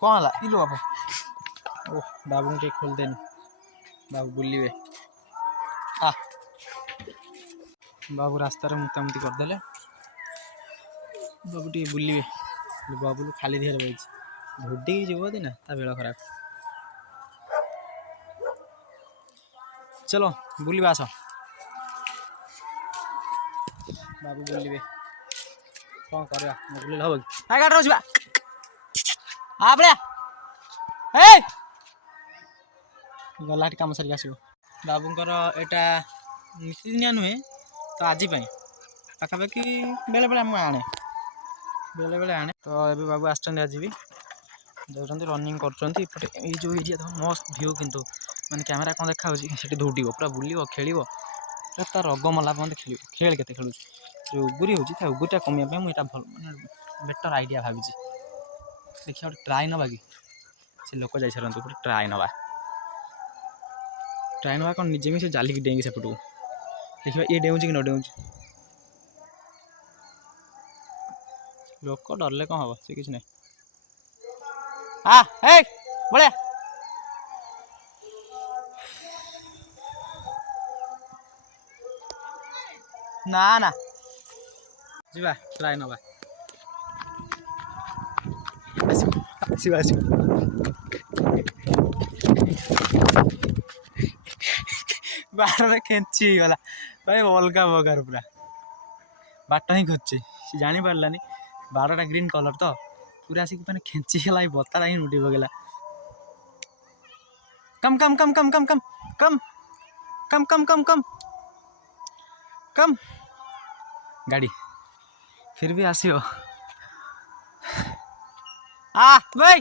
कौन है इलो बाबू ओ बाबू के खोल देन बाबू बुलिवे आ बाबू रास्तार मुतामुती करदे बाबू टे बुलिवे बाबू खाली देह बही धुडी जीव ना ता बेल खराब चलो बुलिवा आस बाबू बुलिवे कौन करवा बुलिले हम कि गाड़ी रहा गला कम सारिक आस बाबूंर यहाँ नीतिदिनिया नुहे तो आज पाखापाखि बेले बेले आने बेले बेले आने तो ये बाबू आज भी जाऊँ रनिंग कर जो एरिया मस्त भ्यू किंतु माने कैमेरा कौन देखा से दौड़ पूरा बुल खेल पूरा रग मला पर्यटन खेल खेल के खेलु जो उगुरी हो उगुरीटा कमिया मुझे भल माने बेटर आइडिया भावी देखिए गोटे ट्राए नवा कि से लोक जा सारे गोटे ट्राए नवा कौन निजे भी से जालिक डेंगी सेपटू देखिए ये डेऊँ कि न डेऊँ लोक डरले कौन हम से किसी ना बड़े ना ना जीवा ट्राए नवा आसो आसो बार खेची गला भाई अलग प्रकार पूरा बाट ही खोजे सी जानी पारानी बारटा ग्रीन कलर तो पूरा आसिक मैंने खेची गला बतारा ही उठी पकला कम कम कम कम कम कम कम कम कम कम कम कम गाड़ी फिर भी आसियो भाई